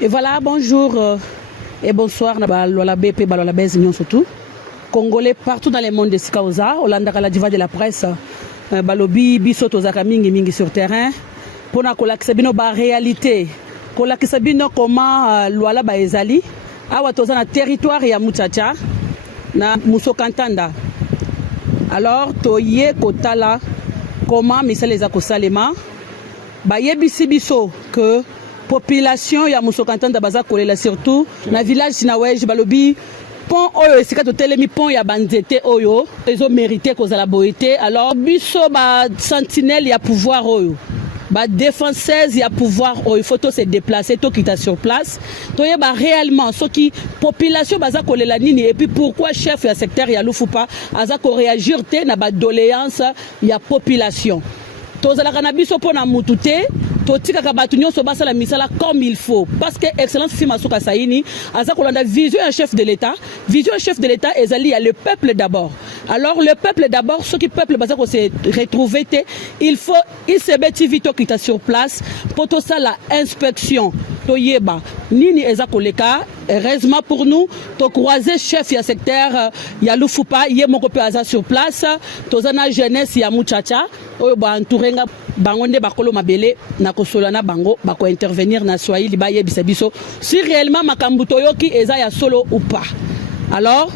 Et voilà, bonjour et bonsoir. Surtout Congolais partout dans le monde de Sikaoza, Hollanda la diva de la presse, Balobi, Bisoto Zakamingi Mingi sur terrain, pour na kolakisabino ba réalité, kolakisabino comment Luala ba ezali, awa toza na territoire ya Muchacha, na Musokantanda. Alors toye kotala comment misale za kosalema, ba yebisi biso que population ya Musokantanda baza kolela surtout na village Sinawej Balobi. Pont oyo esika totelemi pont ya banzete oyo ezo mérité kozala boité. Alors biso ba sentinelle ya pouvoir oyo ba défenseuse ya pouvoir oyo il faut se déplacer to kita sur place toyeba réellement ce qui population baza kolela nini et puis pourquoi chef ya secteur ya Lufupa aza ko réagir te na ba doléance ya population tozala kana biso pona mutute totika kabatu nyonso basala misala comme il faut parce que excellence Simasuka Saini aza kolanda vision un chef de l'État ezali ya le peuple d'abord. Alors le peuple d'abord, ce qui peuple baza ko se retrouver il faut il se beti vito kita sur place pour tout ça la inspection toyeba nini eza koleka. Heureusement pour nous to croiser chef ya secteur ya Lufupa ye moko pe aza sur place tozana jeunesse ya Muchacha oyo ba entourenga bangonde bakolo mabele na kosolana bango bako intervenir na Swahili ba yebisa biso si réellement makambu toyoki eza ya solo ou pas. Alors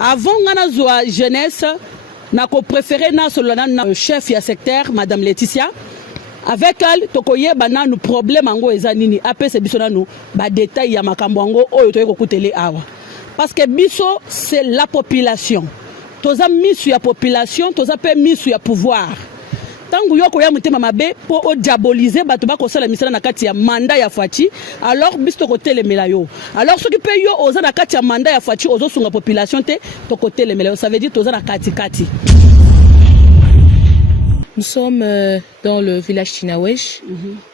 avant ngana zwa jeunesse na ko préférer na solana na chef ya secteur madame Laetitia. Avec elle, tokoye bananu problème ango ezanini apese biso nanu ba détail ya makambo ango oyo toye kokutele awa. Parce que biso c'est la population. Toza misu ya population, toza pe misu ya pouvoir. Tangu yoko ya mutema mabe po o diaboliser bato ba kosala misala na kati ya mandat ya Fachi, alors biso tokotele melayo. Alors ce qui peut yo oza na kati ya mandat ya Fachi ozo sunga population te tokotele melayo, ça veut dire toza na kati kati. Nous sommes dans le village Sinawej,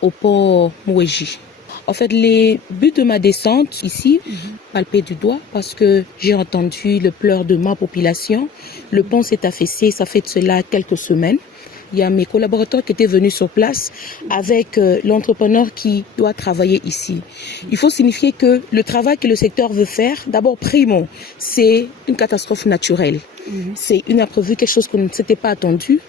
au pont Mouéji. En fait, les buts de ma descente ici, palpé du doigt, parce que j'ai entendu le pleur de ma population. Le pont s'est affaissé, ça fait de cela quelques semaines. Il y a mes collaborateurs qui étaient venus sur place avec l'entrepreneur qui doit travailler ici. Il faut signifier que le travail que le secteur veut faire, d'abord primo, c'est une catastrophe naturelle. C'est une imprévue, quelque chose qu'on ne s'était pas attendu.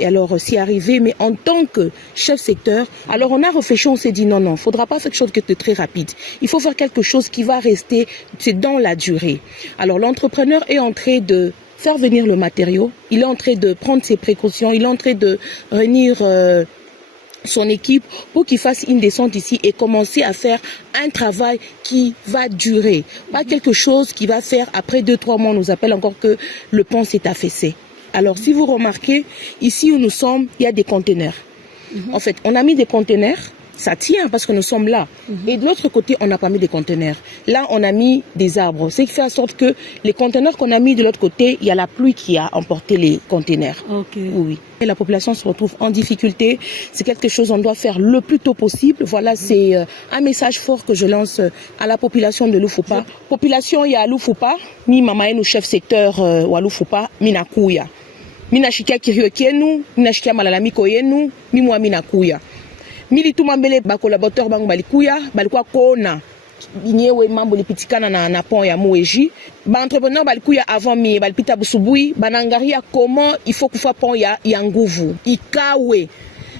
Et alors, c'est arrivé, mais en tant que chef secteur, alors on a réfléchi, on s'est dit non, il faudra pas faire quelque chose de très rapide. Il faut faire quelque chose qui va rester, c'est dans la durée. Alors, l'entrepreneur est en train de faire venir le matériau, il est en train de prendre ses précautions, il est en train de réunir son équipe pour qu'il fasse une descente ici et commencer à faire un travail qui va durer. Pas quelque chose qui va faire après 2-3 mois, on nous appelle encore que le pont s'est affaissé. Alors, si vous remarquez, ici où nous sommes, il y a des conteneurs. En fait, on a mis des conteneurs, ça tient parce que nous sommes là. Et de l'autre côté, on n'a pas mis des conteneurs. Là, on a mis des arbres. Ce qui fait en sorte que les conteneurs qu'on a mis de l'autre côté, il y a la pluie qui a emporté les conteneurs. Oui. Et la population se retrouve en difficulté. C'est quelque chose qu'on doit faire le plus tôt possible. Voilà, c'est un message fort que je lance à la population de Lufupa. Population, il y a Lufupa, mi mama enu chef secteur wa Lufupa, mina kuya. Mina shikia kirio kienu, mina shikia malalamiko yenu, mi mwa mina kuya. Mili tumambele ba collaborateur bangu balikuya, balikuwa kona. Binyewe mambo lipitikana na pont ya Mouéji. Ba entrepreneur balikuya avant mi balipita busubui, banangaria comment il faut kufa pont ya nguvu. Ikawe.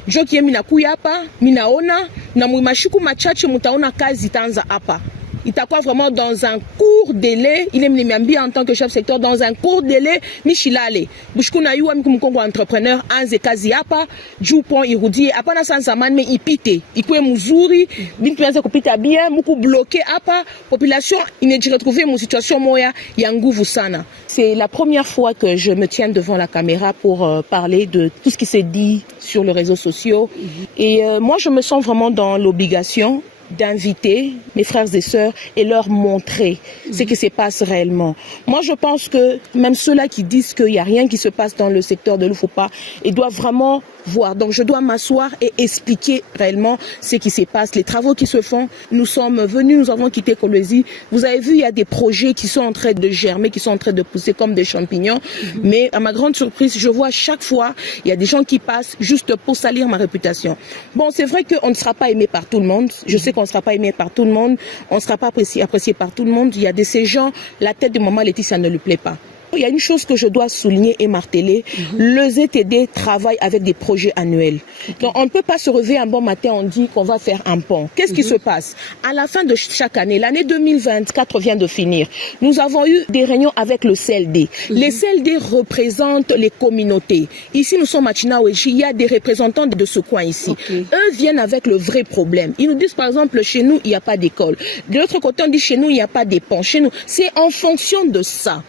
Jo kie mina kuya hapa, minaona na muimashiku machache mutaona kazi tanza hapa. Itakuwa vraiment dans un court délai, il est miambia en tant que chef secteur, dans un court délai, Michilale. Bushkuna yuwa mkongo entrepreneur, anze kazi hapa, jupon irudie, hapa na sansaman, mais ipite, ikwe muzuri, bintu yanze kupita bien, muku bloqué hapa, population, ineji retrouver mon situation moya, yanguvu sana. C'est la première fois que je me tiens devant la caméra pour parler de tout ce qui s'est dit sur les réseaux sociaux. Et moi, je me sens vraiment dans l'obligation d'inviter mes frères et sœurs et leur montrer ce qui se passe réellement. Moi, je pense que même ceux-là qui disent qu'il n'y a rien qui se passe dans le secteur de Lufupa, ils doivent vraiment voir. Donc, je dois m'asseoir et expliquer réellement ce qui se passe, les travaux qui se font. Nous sommes venus, nous avons quitté Kolwezi. Vous avez vu, il y a des projets qui sont en train de germer, qui sont en train de pousser comme des champignons. Mais à ma grande surprise, je vois chaque fois, il y a des gens qui passent juste pour salir ma réputation. Bon, c'est vrai qu'on ne sera pas aimé par tout le monde. Je sais qu'on ne sera pas aimé par tout le monde, on ne sera pas apprécié par tout le monde. Il y a de ces gens, la tête de maman Laetitia ne lui plaît pas. Il y a une chose que je dois souligner et marteler, le ZTD travaille avec des projets annuels. Donc on ne peut pas se réveiller un bon matin, on dit qu'on va faire un pont. Qu'est-ce qui se passe? À la fin de chaque année, l'année 2024 vient de finir, nous avons eu des réunions avec le CLD. Les CLD représentent les communautés. Ici, nous sommes à Chinaweshi, il y a des représentants de ce coin ici. Eux viennent avec le vrai problème. Ils nous disent par exemple, chez nous, il n'y a pas d'école. De l'autre côté, on dit chez nous, il n'y a pas de pont. Chez nous, c'est en fonction de ça.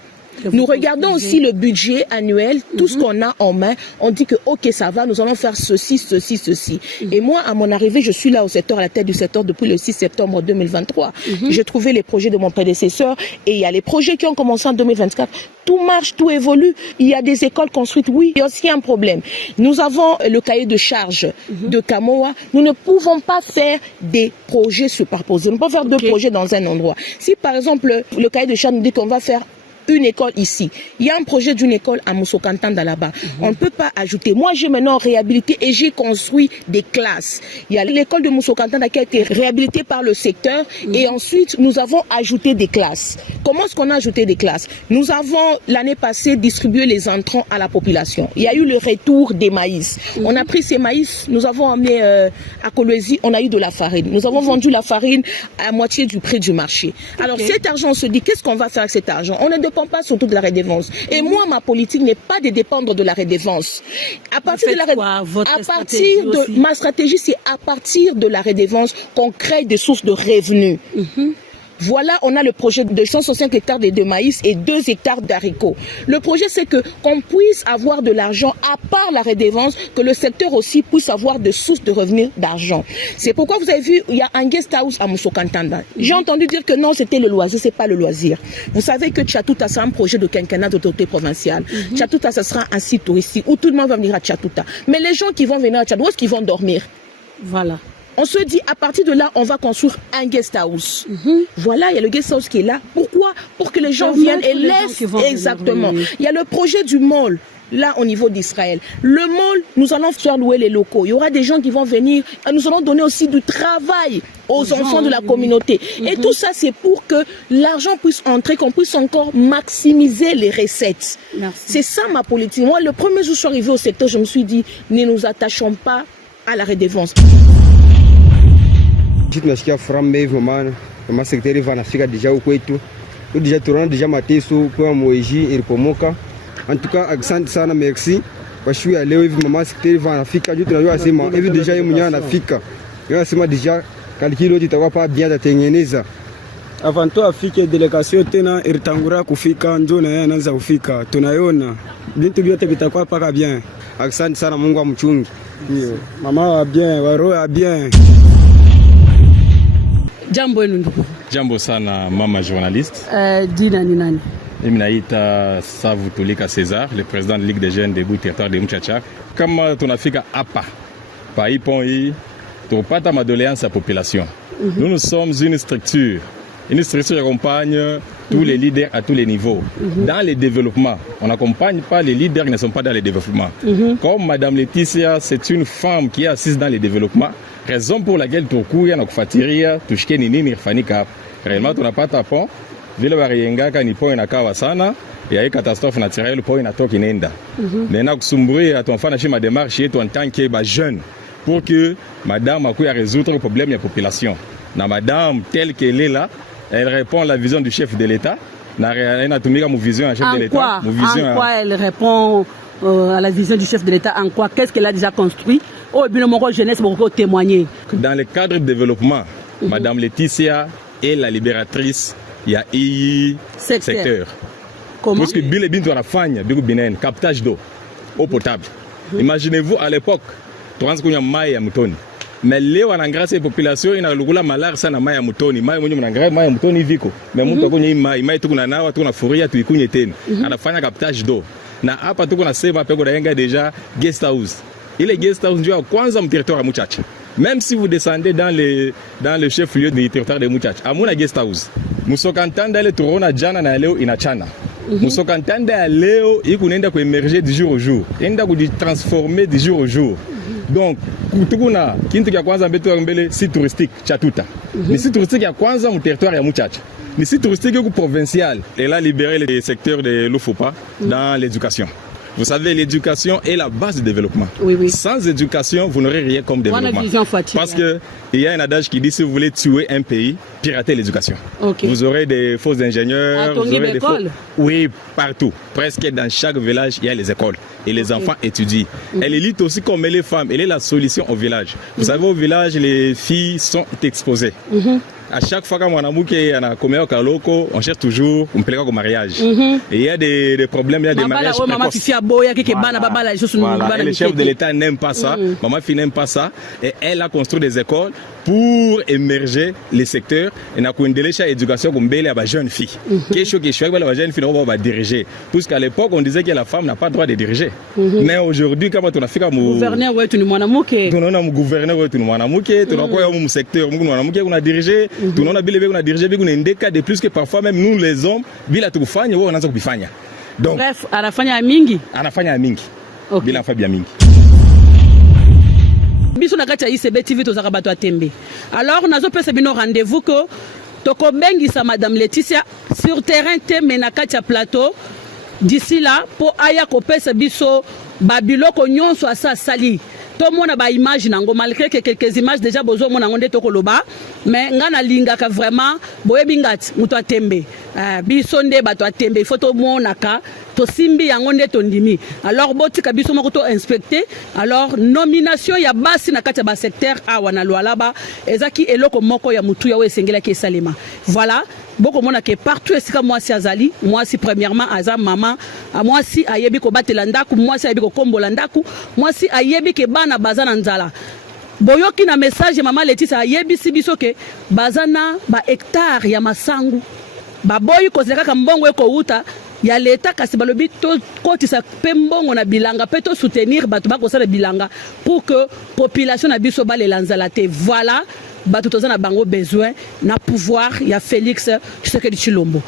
Nous regardons aussi le budget annuel, tout ce qu'on a en main. On dit que ok, ça va, nous allons faire ceci, ceci, ceci. Et moi, à mon arrivée, je suis là au secteur, à la tête du secteur depuis le 6 septembre 2023. J'ai trouvé les projets de mon prédécesseur et il y a les projets qui ont commencé en 2024. Tout marche, tout évolue. Il y a des écoles construites. Oui, il y a aussi un problème. Nous avons le cahier de charge de Kamoa. Nous ne pouvons pas faire des projets superposés. Nous ne pouvons pas faire deux projets dans un endroit. Si par exemple, le cahier de charge nous dit qu'on va faire une école ici. Il y a un projet d'une école à Moussokantanda là-bas. On ne peut pas ajouter. Moi, j'ai maintenant réhabilité et j'ai construit des classes. Il y a l'école de Moussokantanda qui a été réhabilitée par le secteur et ensuite, nous avons ajouté des classes. Comment est-ce qu'on a ajouté des classes? Nous avons, l'année passée, distribué les entrants à la population. Il y a eu le retour des maïs. On a pris ces maïs, nous avons emmené à Kolwezi, on a eu de la farine. Nous avons vendu la farine à moitié du prix du marché. Alors, cet argent, on se dit, qu'est-ce qu'on va faire avec cet argent? On ne dépend pas surtout de la redevance. Et moi, ma politique n'est pas de dépendre de la redevance. À partir de la ma stratégie, c'est à partir de la redevance qu'on crée des sources de revenus. Voilà, on a le projet de 165 hectares de maïs et 2 hectares d'haricots. Le projet, c'est que qu'on puisse avoir de l'argent à part la redevance, que le secteur aussi puisse avoir des sources de revenus d'argent. C'est pourquoi vous avez vu, il y a un guest house à Moussokantanda. J'ai entendu dire que non, c'était le loisir, c'est pas le loisir. Vous savez que Tchatouta, c'est un projet de quinquennat d'autorité provinciale. Tchatouta, ce sera un site touristique où tout le monde va venir à Tchatouta. Mais les gens qui vont venir à Tchatouta, où est-ce qu'ils vont dormir? Voilà. On se dit, à partir de là, on va construire un guest house. Voilà, il y a le guest house qui est là. Pourquoi? Pour que les gens viennent et laissent. Exactement. Il y a le projet du mall, là, au niveau d'Israël. Le mall, nous allons faire louer les locaux. Il y aura des gens qui vont venir. Et nous allons donner aussi du travail aux enfants de la communauté. Et tout ça, c'est pour que l'argent puisse entrer, qu'on puisse encore maximiser les recettes. C'est ça ma politique. Moi, le premier jour où je suis arrivé au secteur, je me suis dit, ne nous attachons pas à la redevance. Tunasikia furaha hivyo maana sekretari vanafika deja huko kwetu. Deja tunaona deja mateso kwa mweji ilipomoka. En tout cas, asante sana, merci. Kwa shughuli ya leo hivi mama sekretari vanafika juu tunajua sema hivi deja yeye mwenyewe anafika. Yeye sema deja kalikilo itakuwa pa bien tatengeneza. Avant to afike delegation tena iritangura kufika ndio na yeye anaanza kufika. Tunaiona vitu vyote vitakuwa paka bien. Asante sana, Mungu amchungi. Ndio. Mama wa bien, wa roho ya bien. Jambo yenu ndugu. Jambo sana mama journaliste. Dina ni nani? Mimi naita Savutulika César, le président de la Ligue des jeunes debout territoire de Mchachak. Kama tunafika hapa pa hii pont hii tupata madoléance à population. Nous sommes une structure qui accompagne tous les leaders à tous les niveaux. Dans le développement, on n'accompagne pas les leaders qui ne sont pas dans le développement. Comme Madame Laetitia, c'est une femme qui est assise dans le développement. Raison pour laquelle tukuya na kufuatilia tushike ni nini ifanyika. Réellement tunapata pont vile bariyengaka ni pont inakawa sana ya hii catastrophe naturelle pont inatoka inaenda. Maintenant kusumburia tunafanya shima démarche yetu en tant que jeune pour que madame akuya résoudre le problème de la population. Na madame telle qu'elle est là, elle répond à la vision du chef de l'État. Elle a tumika mu vision du chef de l'État. En quoi elle répond à la vision du chef de l'État? En quoi? Qu'est-ce qu'elle a déjà construit? Oh, bien mon jeunesse pour témoigner. Dans le cadre de développement, Madame Laetitia est la libératrice. Il y a I secteur. Comment? Parce que bile bintu anafanya biku binen captage d'eau, eau potable. Imaginez-vous à l'époque, tuanze mai ya mtoni. Mais leo anangrasa population inalukula malari sana mai ya mtoni. Mai mwenye mnangrasa mai ya mtoni viko. Mais mtu akonye mai tuko nawa tuko na furia tuikunye tena. Anafanya captage d'eau. Na hapa tuko nasema peko daenga déjà guest house. Il est guest house ndio kwanza mu territoire ya Muchacha. Même si vous descendez dans le chef-lieu du territoire de Muchacha, amuna guest house. Moussokantanda ile tuona jana na leo inachana. Moussokantanda leo iko nenda ku émerger du jour au jour. Enda ku transformer du jour au jour. Donc kutukuna kintu kya kwanza mbeto mbele site touristique Chatuta. Ni site touristique ya kwanza mu territoire ya Muchacha. Ni site touristique provincial. Elle a libéré le secteur de Lufupa dans l'éducation. Vous savez, l'éducation est la base du développement. Oui, oui. Sans éducation, vous n'aurez rien comme développement. Parce qu'il y a un adage qui dit si vous voulez tuer un pays, piratez l'éducation. Okay. Vous aurez des faux ingénieurs. Vous aurez des faux... Oui, partout. Presque dans chaque village, il y a les écoles. Et les enfants étudient. Elle élite aussi comme les femmes. Elle est la solution au village. Vous savez, au village, les filles sont exposées. À chaque fois qu'on a un commerce au Kaloko, on cherche toujours un plaisir au mariage. Et il y a des problèmes, il y a des mariages précoces. Voilà. Et le chef de l'État n'aime pas ça. Maman Fi n'aime pas ça. Et elle a construit des écoles pour émerger les secteurs. Et on a une éducation comme belle à jeune fille. Quelque chose la jeune fille va diriger. Puisqu'à l'époque, on disait que la femme n'a pas le droit de diriger. Mais aujourd'hui, quand on a fait comme gouverneur, ouais, tu nous m'en as moqué. Tu nous gouverneur, tu nous m'en as moqué. Tu nous quoi au secteur, on a dirigé. Tout le monde a bien on a dirigé, on a des cas de plus que parfois même nous les hommes, bila tukufanya wao wanaanza kufanya. Donc bref, anafanya mingi. Anafanya mingi. Bila fabia mingi. Biso na kati ya ICB TV tozaka bato atembe. Alors nazo pesa bino rendez-vous ko tokobengisa madame Laetitia sur terrain te na kati ya plateau. D'ici là pour aya ko pesa biso babiloko nyonso asa sali. Tout le monde a des images, malgré que quelques images déjà besoin mon angonde tokoloba, mais ngana linga ka vraiment boye bingat muto atembe. Bisonde bato atembe, il faut tout monde naka to simbi angonde tondimi. Alors boti ka biso moko to inspecter. Alors nomination ya basi na kati ba secteur a wana lwalaba ezaki eloko moko ya mutu ya wesengela ke salema. Voilà. Beaucoup mona que partout esika moi si azali, moi si premièrement azam maman, moi si ayebi ko batela ndaku, moi si ayebi ko kombola ndaku, moi si ayebi ke bana bazana nzala. Boyoki na message maman Laetitia ayebi si biso ke bazana ba hectare ya masangu. Ba boyi ko zeka mbongo eko uta ya leta kasi balobi to kotisa pe mbongo na bilanga pe to soutenir bato ba ko sala bilanga pour que population na biso ba le lanzala te. Voilà. Bato tozana bango besoin na pouvoir ya Félix Tshisekedi Tshilombo.